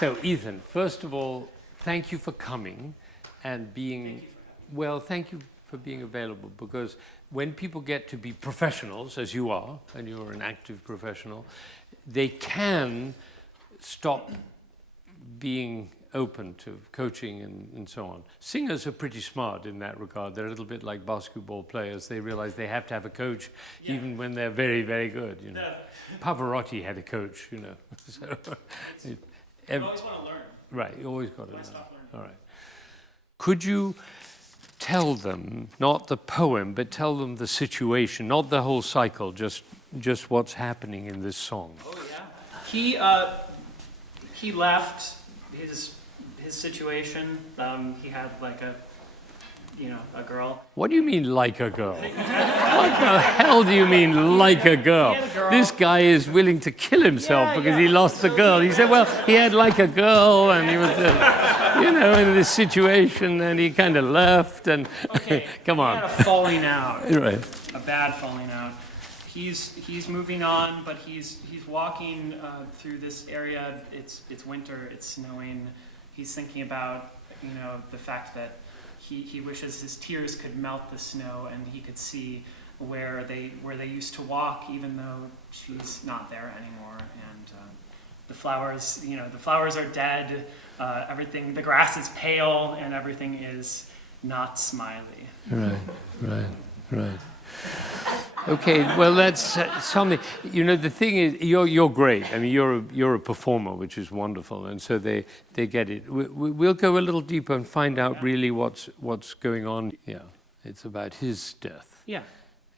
So, Ethan, first of all, thank you for coming and being, well, thank you for being available, because when people get to be professionals, as you are, and you're an active professional, they can stop being open to coaching and so on. Singers are pretty smart in that regard. They're a little bit like basketball players. They realize they have to have a coach even when they're very, very good, you know. Pavarotti had a coach, you know. So, you always want to learn. Right, you always got to learn. All right. Could you tell them, not the poem, but tell them the situation, not the whole cycle, just what's happening in this song? Oh, yeah. He left his situation. He had like a girl. What do you mean, like a girl? What the hell do you mean, like a girl? This guy is willing to kill himself because he lost a girl. He said, well, he had like a girl, and he was, in this situation, and he kind of left, and come on. He had a falling out. Right. A bad falling out. He's moving on, but he's walking through this area. It's winter. It's snowing. He's thinking about the fact that he wishes his tears could melt the snow and he could see where they used to walk, even though she's not there anymore. And the flowers are dead. Everything, the grass is pale, and everything is not smiley. Right. Okay, well, that's something. The thing is, you're great. I mean, you're a performer, which is wonderful, and so they get it. We'll go a little deeper and find out really what's going on. Yeah, it's about his death. Yeah,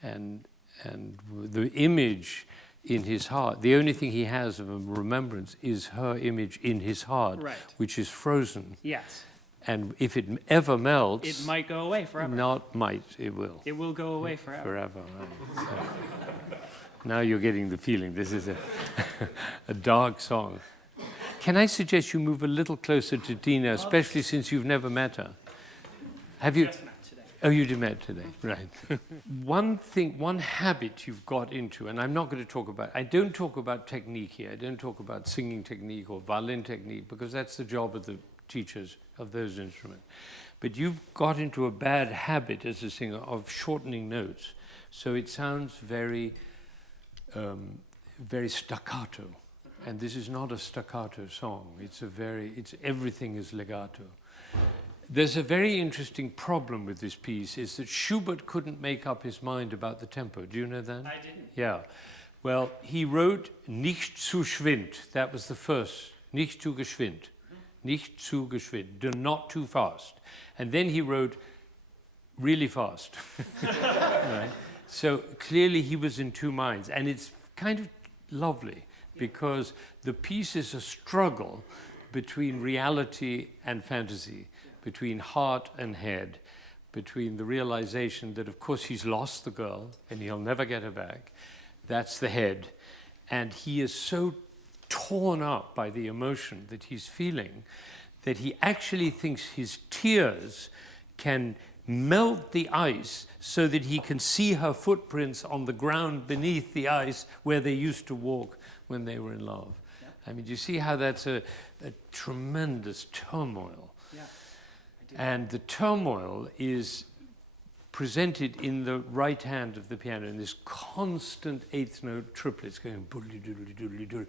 and the image in his heart. The only thing he has of a remembrance is her image in his heart, right, which is frozen. Yes. And if it ever melts... It might go away forever. Not might, it will. It will go away forever. Forever, right. So, now you're getting the feeling. This is a dark song. Can I suggest you move a little closer to Dina, especially since you've never met her? Have you? Just met today. Oh, you did met today, right. One habit you've got into, and I'm not going to talk about, I don't talk about technique here. I don't talk about singing technique or violin technique, because that's the job of the teachers of those instruments. But you've got into a bad habit as a singer of shortening notes. So it sounds very, very staccato. And this is not a staccato song. Everything is legato. There's a very interesting problem with this piece, is that Schubert couldn't make up his mind about the tempo. Do you know that? I didn't. Yeah. Well, he wrote nicht zu geschwind. That was the first. Nicht zu geschwind. Nicht zu geschwind, not too fast. And then he wrote really fast. Right? So clearly he was in two minds. And it's kind of lovely, because the piece is a struggle between reality and fantasy, between heart and head, between the realization that, of course, he's lost the girl and he'll never get her back. That's the head. And he is so torn up by the emotion that he's feeling that he actually thinks his tears can melt the ice so that he can see her footprints on the ground beneath the ice where they used to walk when they were in love. Yeah. I mean, do you see how that's a tremendous turmoil? Yeah, I do. And the turmoil is presented in the right hand of the piano in this constant eighth note triplets going boodly doodly doodly doodly.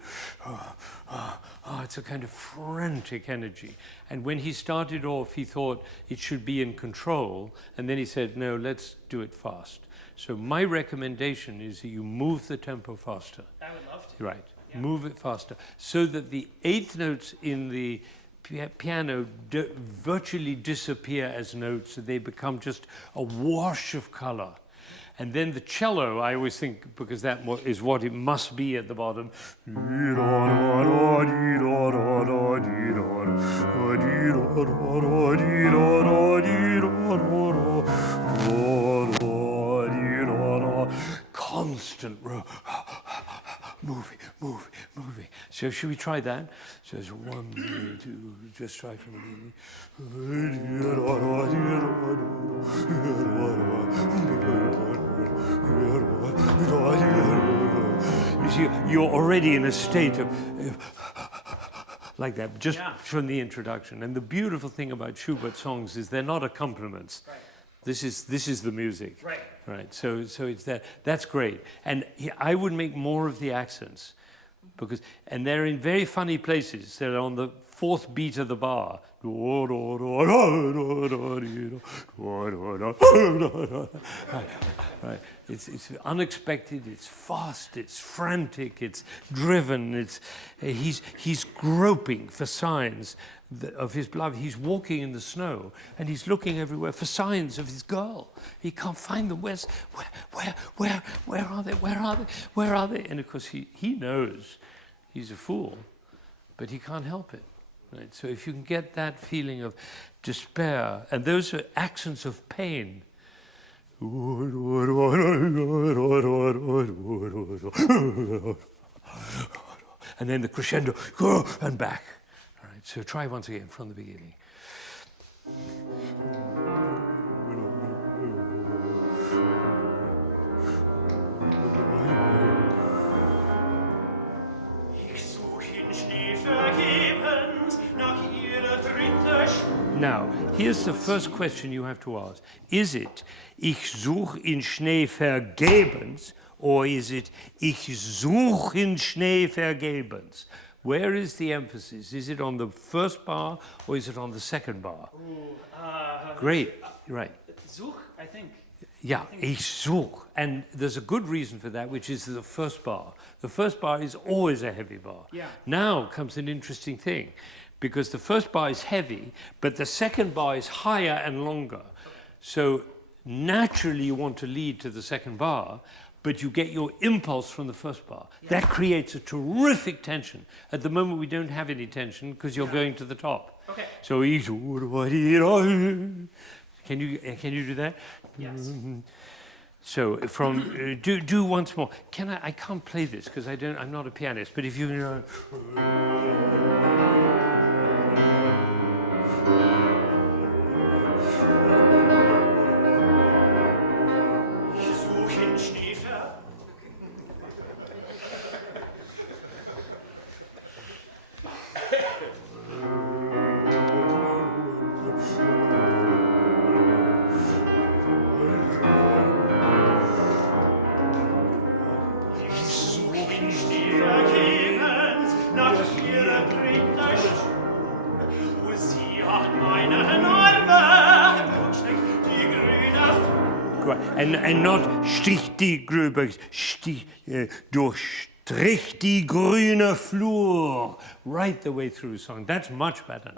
It's a kind of frantic energy. And when he started off, he thought it should be in control, and then he said, no, let's do it fast. So my recommendation is that you move the tempo faster. I would love to. Right, yeah. Move it faster, so that the eighth notes in the piano virtually disappear as notes, so they become just a wash of color. And then the cello, I always think, because that is what it must be at the bottom. Constant row. Moving, moving, moving. So should we try that? So it's 1, 2, just try from the beginning. You see, you're already in a state of like that, just from the introduction. And the beautiful thing about Schubert songs is they're not accompaniments. Right. This is the music. Right. Right. So it's that. That's great. And I would make more of the accents, and they're in very funny places. They're on the fourth beat of the bar. Right. It's unexpected. It's fast. It's frantic. It's driven. He's groping for signs of his beloved. He's walking in the snow and he's looking everywhere for signs of his girl. He can't find them. Where are they? Where are they? And of course he knows he's a fool, but he can't help it. Right? So if you can get that feeling of despair, and those are accents of pain. And then the crescendo, and back. All right, so try once again from the beginning. Now, here's the first question you have to ask. Is it, ich such in Schnee vergebens, or is it, ich such in Schnee vergebens? Where is the emphasis? Is it on the first bar, or is it on the second bar? Great, right. Such, I think. Yeah, ich such. And there's a good reason for that, which is the first bar. The first bar is always a heavy bar. Yeah. Now comes an interesting thing, because the first bar is heavy, but the second bar is higher and longer. So naturally you want to lead to the second bar, but you get your impulse from the first bar. Yeah. That creates a terrific tension. At the moment we don't have any tension because you're going to the top. Okay. So can you do that? Yes. So from do once more. I can't play this because I'm not a pianist, but if you know. And not stich die grüne, durchstrich die grüne Flur, right the way through the song. That's much better.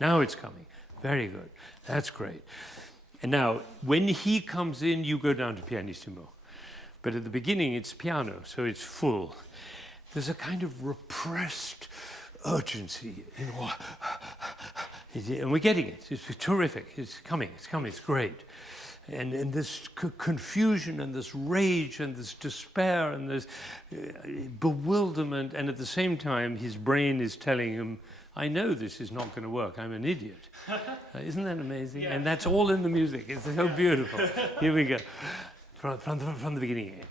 Now it's coming. Very good. That's great. And now, when he comes in, you go down to pianissimo. But at the beginning, it's piano, so it's full. There's a kind of repressed urgency in what, and we're getting it. It's terrific. It's coming. It's great. And this confusion and this rage and this despair and this bewilderment, and at the same time his brain is telling him, I know this is not going to work, I'm an idiot. Isn't that amazing? Yeah. And that's all in the music. It's so beautiful. Here we go. From the beginning again.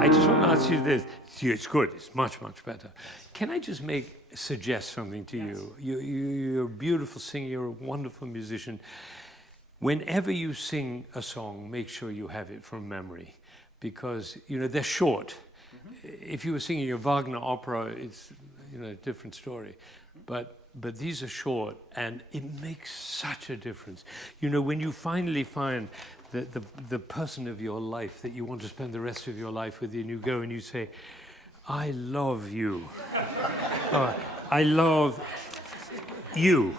I just want to ask you this. It's good. It's much, much better. Can I just suggest something to you? You're a beautiful singer. You're a wonderful musician. Whenever you sing a song, make sure you have it from memory, because they're short. If you were singing a Wagner opera, it's a different story. But these are short, and it makes such a difference. When you finally find the person of your life that you want to spend the rest of your life with, and you go and you say, I love you. I love you.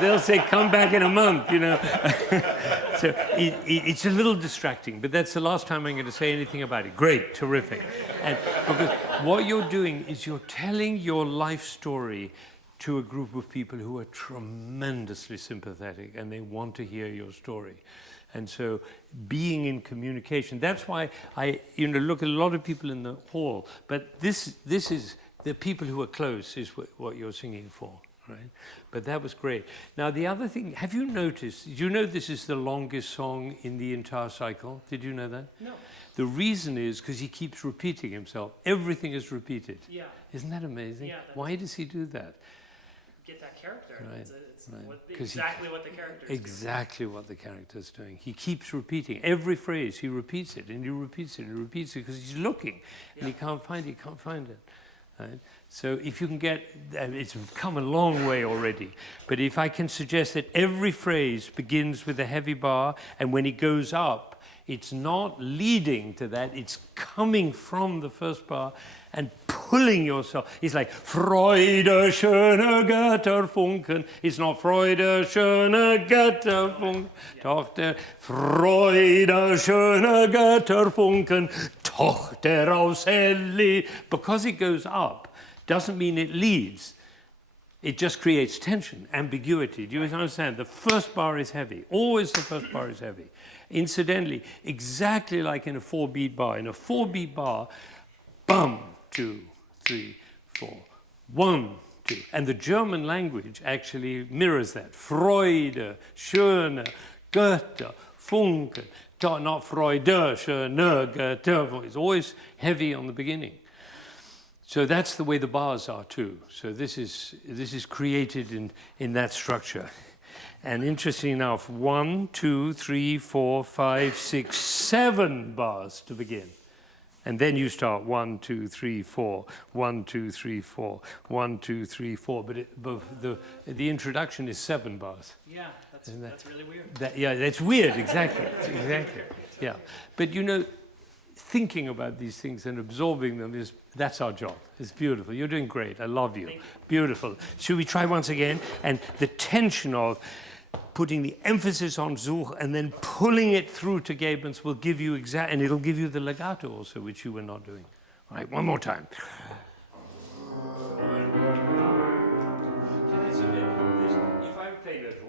They'll say, come back in a month, So it's a little distracting, but that's the last time I'm going to say anything about it. Great, terrific. And because what you're doing is you're telling your life story to a group of people who are tremendously sympathetic, and they want to hear your story. And so being in communication, that's why I look at a lot of people in the hall, but this is the people who are close is what you're singing for. Right? But that was great. Now, the other thing, have you noticed, did you know this is the longest song in the entire cycle? Did you know that? No. The reason is because he keeps repeating himself. Everything is repeated. Yeah. Isn't that amazing? Yeah. Why does he do that? Get that character. Right. It's Right. exactly what the character is Exactly what the character's doing. He keeps repeating. Every phrase, he repeats it, and he repeats it, and he repeats it, because he's looking, and he can't find it. Right? So if you can it's come a long way already, but if I can suggest that every phrase begins with a heavy bar, and when it goes up, it's not leading to that, it's coming from the first bar and pulling yourself. It's like, Freude, schöne Götterfunken. It's not Freude, schöne Götterfunken. Tochter, Freude, schöne Götterfunken. Tochter aus Helli. Because it goes up doesn't mean it leads. It just creates tension, ambiguity. Do you understand? The first bar is heavy. Always the first bar is heavy. Incidentally, exactly like in a 4-beat bar. In a 4-beat bar, bum, 2, 3, 4, 1, 2. And the German language actually mirrors that. Freude, schöne, Götter, Funken. Not Freude, schöne, Götter. It's always heavy on the beginning. So that's the way the bars are too. So this is created in that structure. And interesting enough, 1, 2, 3, 4, 5, 6, 7 bars to begin. And then you start 1, 2, 3, 4, 1, 2, 3, 4, 1, 2, 3, 4. But the introduction is 7 bars. Yeah, that's really weird. That's weird, exactly. Exactly. Yeah. But thinking about these things and absorbing them that's our job. It's beautiful. You're doing great. I love you. Beautiful. Should we try once again? And the tension of putting the emphasis on Such and then pulling it through to Gebens will give you and it'll give you the legato also, which you were not doing. All right, one more time. If I'm playing it,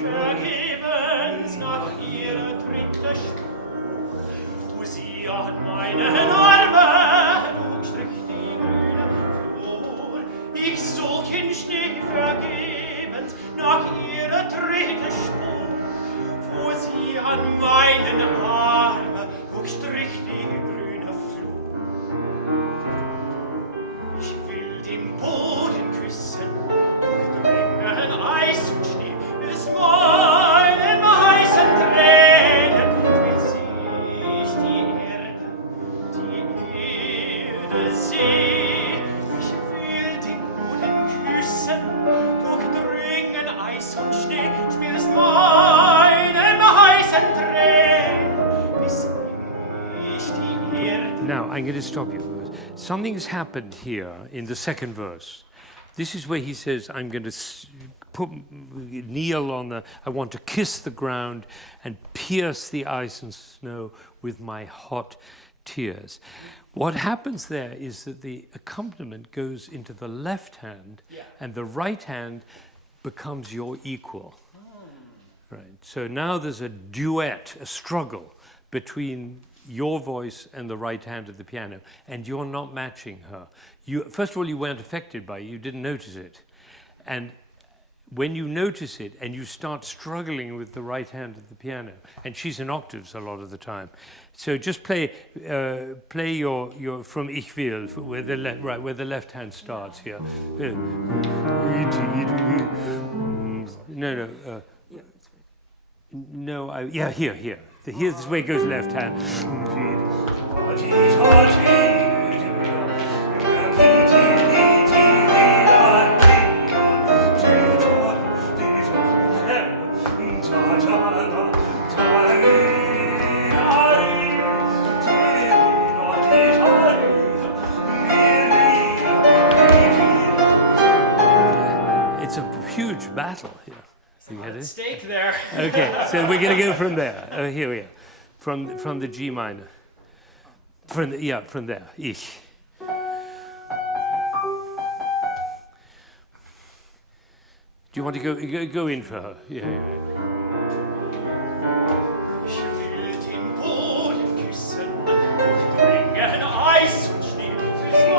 vergebens nach ihrer dritte Spur. Du, sie hat meinen Armen, du strich die grüne Flur. Ich such in Schnee vergebens nach ihrer dritte Spur. Wo sie an meinen Armen, du strich die grüne Flur. Ich will den Boden küssen, durchdringen Eis und Schnee. Bis meinen heißen Tränen will sich die Erde sehen. Ich will den Boden küssen, durchdringen Eis und Schnee. Ich will es meinen heißen Tränen, bis ich die Erde... Now, I'm going to stop you. Something has happened here in the second verse. This is where he says, I'm going to kneel on I want to kiss the ground and pierce the ice and snow with my hot tears. What happens there is that the accompaniment goes into the left hand and the right hand becomes your equal. Right. So now there's a duet, a struggle between your voice and the right hand of the piano, and you're not matching her. First of all, you weren't affected by it. You didn't notice it. And when you notice it and you start struggling with the right hand of the piano, and she's in octaves a lot of the time, so just play your from Ich will, where the left hand starts here. Here. Here's where it goes left hand. It's a huge battle here. You get it? Stake there. Okay, so we're going to go from there. Here we are, from the G minor. From there. Ich. Do you want to go in for her? Yeah. Ich will den Boden küssen, durchdringen Eis und Schnee.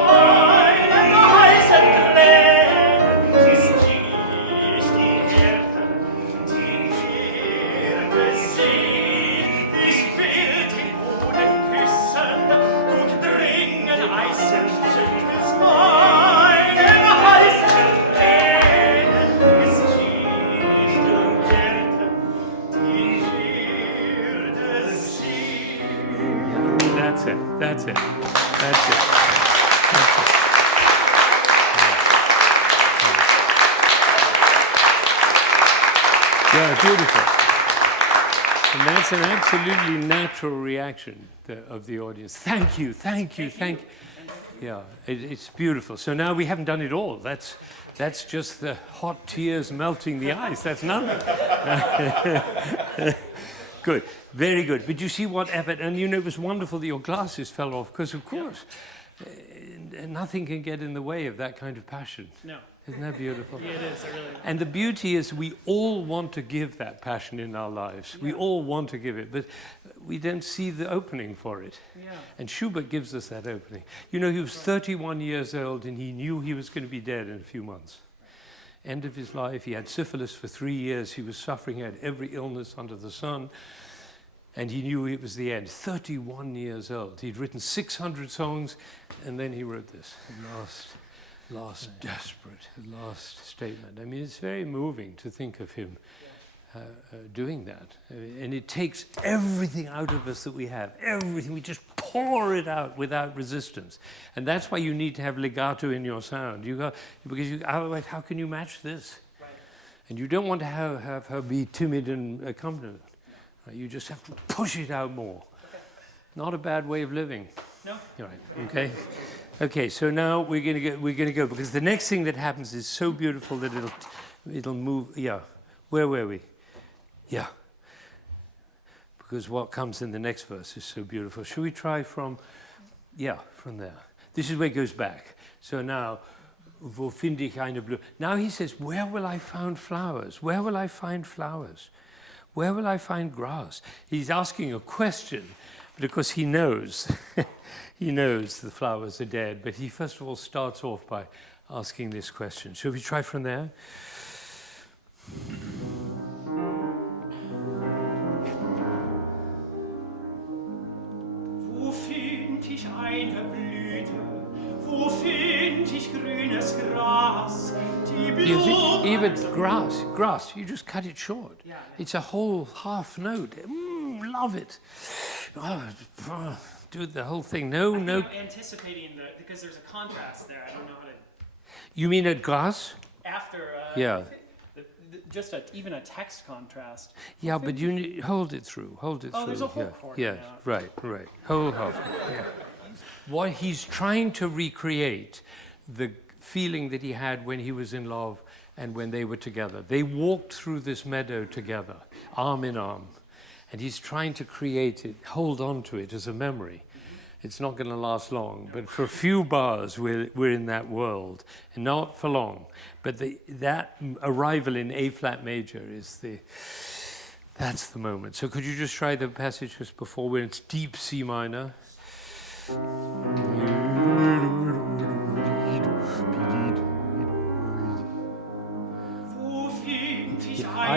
Meinen heißen Tränen ist nicht die Erde, die Erde sehen. Ich will den Boden küssen, durchdringen Eis und Schnee. Meinen heißen Tränen ist nicht die Erde, die Erde sehen. That's it. Yeah, beautiful. And that's an absolutely natural reaction of the audience. Thank you. Yeah, it's beautiful. So now we haven't done it all. That's just the hot tears melting the ice. That's nothing. Good, very good. But you see what effort, and it was wonderful that your glasses fell off, because of course, nothing can get in the way of that kind of passion. No. Isn't that beautiful? Yeah, it is. Really. And the beauty is we all want to give that passion in our lives. We all want to give it, but we don't see the opening for it. Yeah. And Schubert gives us that opening. He was 31 years old and he knew he was going to be dead in a few months. End of his life, he had syphilis for 3 years. He was suffering, he had every illness under the sun. And he knew it was the end. 31 years old. He'd written 600 songs, and then he wrote this. Last statement. I mean, it's very moving to think of him doing that. And it takes everything out of us that we have. Everything. We just pour it out without resistance. And that's why you need to have legato in your sound. Otherwise, how can you match this? Right. And you don't want to have her be timid and accompaniment. Right? You just have to push it out more. Okay. Not a bad way of living. No. Right. Okay. Okay. So now we're gonna go because the next thing that happens is so beautiful that it'll move. Yeah. Where were we? Yeah. Because what comes in the next verse is so beautiful. Should we try from there? This is where it goes back. So now, wo finde ich eine Blume? Now he says, where will I find flowers? Where will I find flowers? Where will I find grass? He's asking a question, but of course he knows. He knows the flowers are dead, but he first of all starts off by asking this question. Shall we try from there? Wo find ich eine Blüte? Wo find ich grünes Gras? Die Blumen. Even grass, you just cut it short. Yeah. It's a whole half note. Love it. Do the whole thing. No. I'm anticipating because there's a contrast there. I don't know how to. You mean at grass? After. Yeah. Just even a text contrast. Yeah, but you hold it through. Hold it through. Oh, there's a whole chord. Yeah, right. Whole half. Yeah. What he's trying to recreate the feeling that he had when he was in love and when they were together. They walked through this meadow together, arm in arm. And he's trying to create it, hold on to it as a memory. It's not going to last long, but for a few bars we're in that world, and not for long. But that arrival in A flat major is That's the moment. So could you just try the passage just before when it's deep C minor?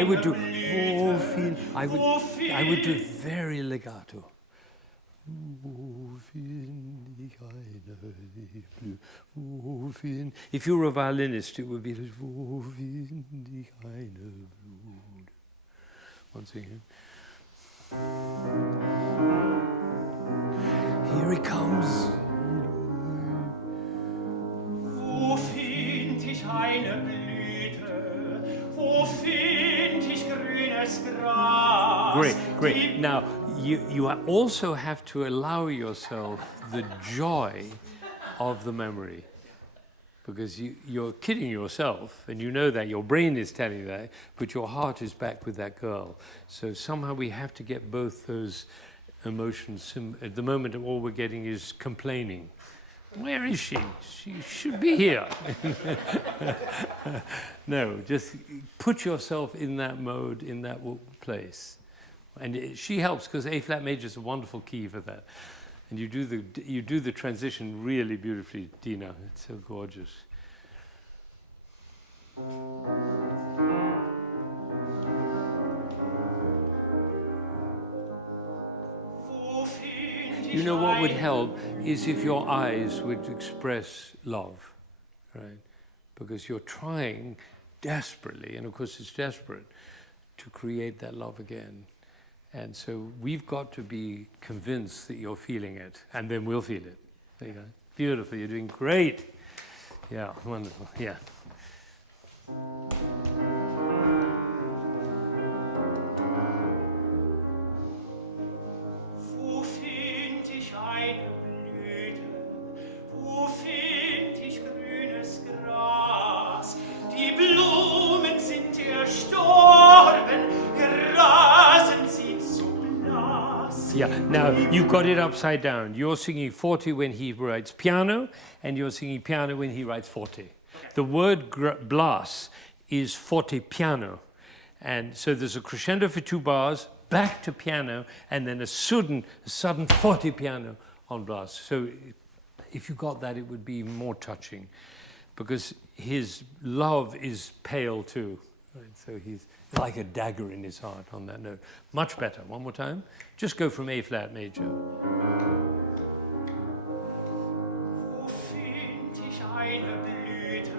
I would do very legato. If you were a violinist, it would be once again. Here he comes. Wo find ich eine Blüte? Wo find ich grünes Gras? Great. Now, you also have to allow yourself the joy of the memory. Because you're kidding yourself, and you know that, your brain is telling you that, but your heart is back with that girl. So somehow we have to get both those emotions. At the moment, all we're getting is complaining. Where is she? She should be here. No, just put yourself in that mode, in that place. And she helps, because A flat major is a wonderful key for that. And you do the transition really beautifully, Dina. It's so gorgeous. You know what would help is if your eyes would express love, right? Because you're trying desperately, and of course it's desperate, to create that love again. And so we've got to be convinced that you're feeling it, and then we'll feel it. There you go. Beautiful. You're doing great. Yeah, wonderful. Yeah. Wo find ich eine Blüte? Wo find ich grünes Gras? Die Blumen sind erstorben, ihr Rasen sieht so blass. Yeah, now you got it upside down. You're singing forte when he writes piano, and you're singing piano when he writes forte. The word blass is forte piano. And so there's a crescendo for 2 bars, back to piano, and then a sudden forte piano on blass. So if you got that, it would be more touching, because his love is pale too. Right? So he's like a dagger in his heart on that note. Much better. One more time. Just go from A flat major. Wo find ich eine Blüte?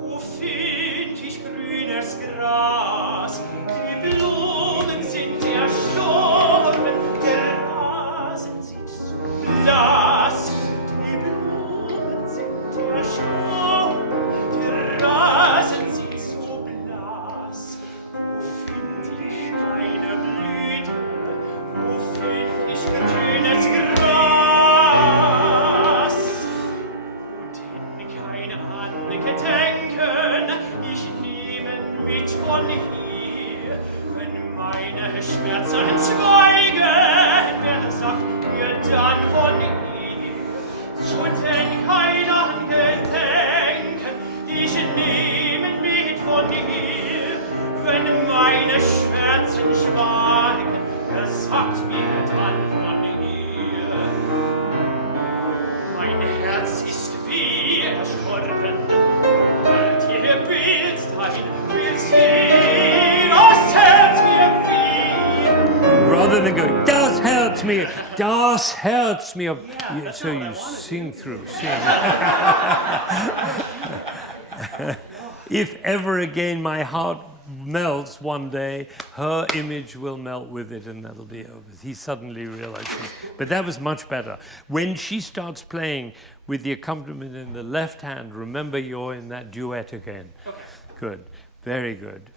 Wo find ich grünes Gras? Die Blumen sind erstorben, der Rasen sieht so blass. Die Blumen sind erstorben, der Rasen sieht so blass. Wo find ich eine Blüte? Wo find ich grünes Gras? Und in keine Angedenken, ich nehme mit von hier, wenn meine Schmerzen schweigen, wer sagt mir dann von hier? Und in kein Angedenken, ich nehme mit von hier, wenn meine Schmerzen schweigen, wer sagt mir dann von hier? Mein Herz ist wie erstorben, hört ihr Bildstein, will sie, das Herz mir wie. Rather than going, das hurts me. So you sing through, sing. If ever again my heart melts one day, her image will melt with it, and that'll be over. He suddenly realizes. But that was much better. When she starts playing with the accompaniment in the left hand, remember you're in that duet again. Okay. Good, very good.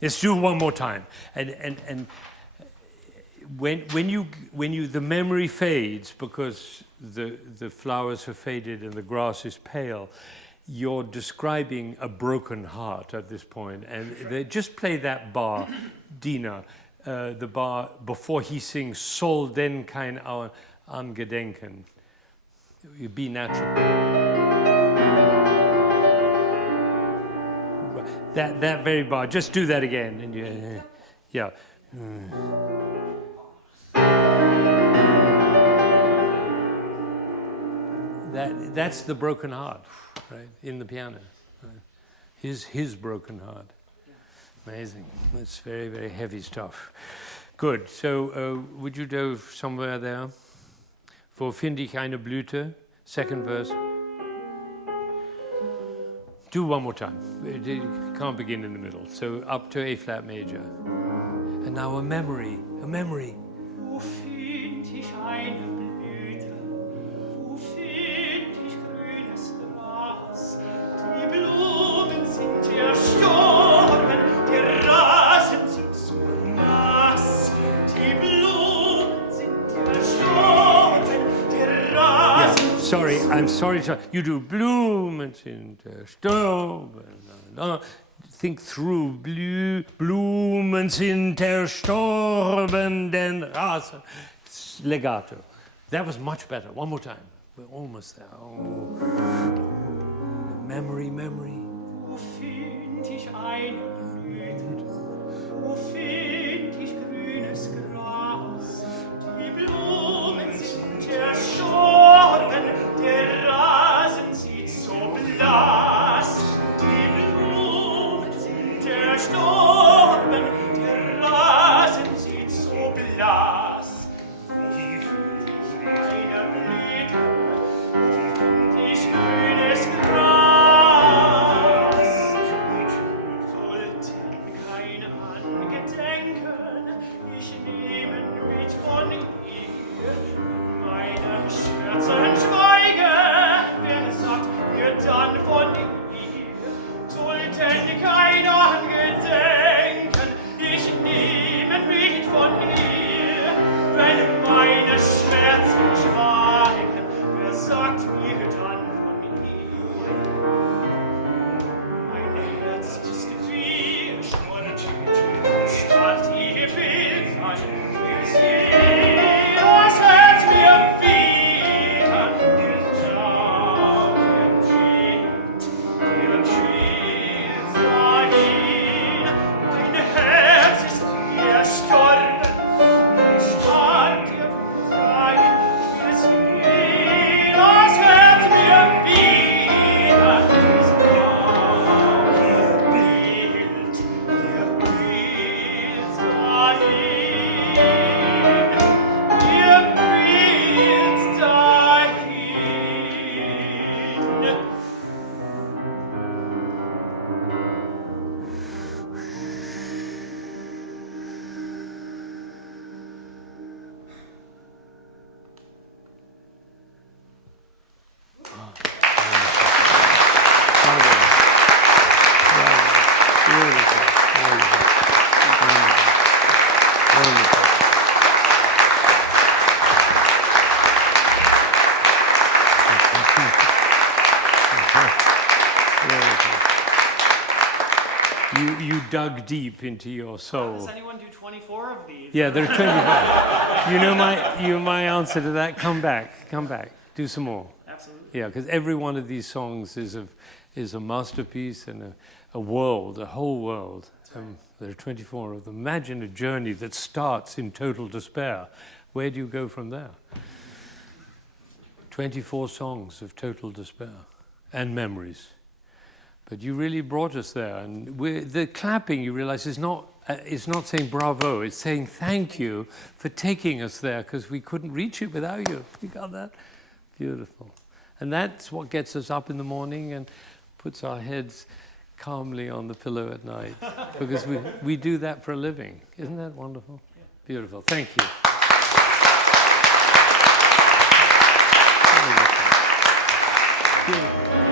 Let's do one more time. And when the memory fades because the flowers have faded and the grass is pale, you're describing a broken heart at this point. And just play that bar, Dina, the bar before he sings Soll denn kein Angedenken. You be natural. That very bar, just do that again. And yeah. That's the broken heart, right, in the piano. Right? His broken heart. Amazing. That's very, very heavy stuff. Good. So would you go somewhere there? For Find ich eine Blüte, second verse. Do one more time. It can't begin in the middle. So up to A flat major. And now a memory. Wo find ich eine Blüte? Wo find ich grünes Gras? Die Blumen sind erstorben, die Rasen sind so nass. Die Blumen sind erstorben, die Rasen. Yeah, sorry, I'm sorry. You do Blumen sind erstorben. Think through. Blumen sind erstorben, den Rasen. Legato. That was much better. One more time. We're almost there. Oh. Memory. Wo find ich eine Blüte? Wo find ich grünes Gras? Die Blumen sind erstorben, der Rasen sieht so blass. Die Blumen sind erstorben, der Rasen sieht so blass. Wie find ich eine Blüte? Wie find ich grünes Gras? Sollten kein Angedenken ich nehmen mit von ihr. Meine Schmerzen schweige, wer sagt mir dann von ihr? Sollten kein Angedenken ich nehmen mit von ihr. Wenn meine Schmerzen schweigen, wer sagt mir dann von ihr? Mein Herz ist wie Schmollen, statt die Bilder, wie sie, das Herz mir wieder entschwindet dahin. Mein Herz ist wie erstorben, stark ihr Blut wie sie, das Herz mir wieder You dug deep into your soul. Does anyone do 24 of these? Yeah, there's 25. You know my answer to that? Come back. Do some more. Absolutely. Yeah, because every one of these songs is a masterpiece and a world, a whole world. There are 24 of them. Imagine a journey that starts in total despair. Where do you go from there? 24 songs of total despair and memories. But you really brought us there, and the clapping, you realize, is not saying bravo. It's saying thank you for taking us there, because we couldn't reach it without you. You got that? Beautiful. And that's what gets us up in the morning and puts our heads calmly on the pillow at night, because we do that for a living. Isn't that wonderful? Yeah. Beautiful. Thank you. Beautiful.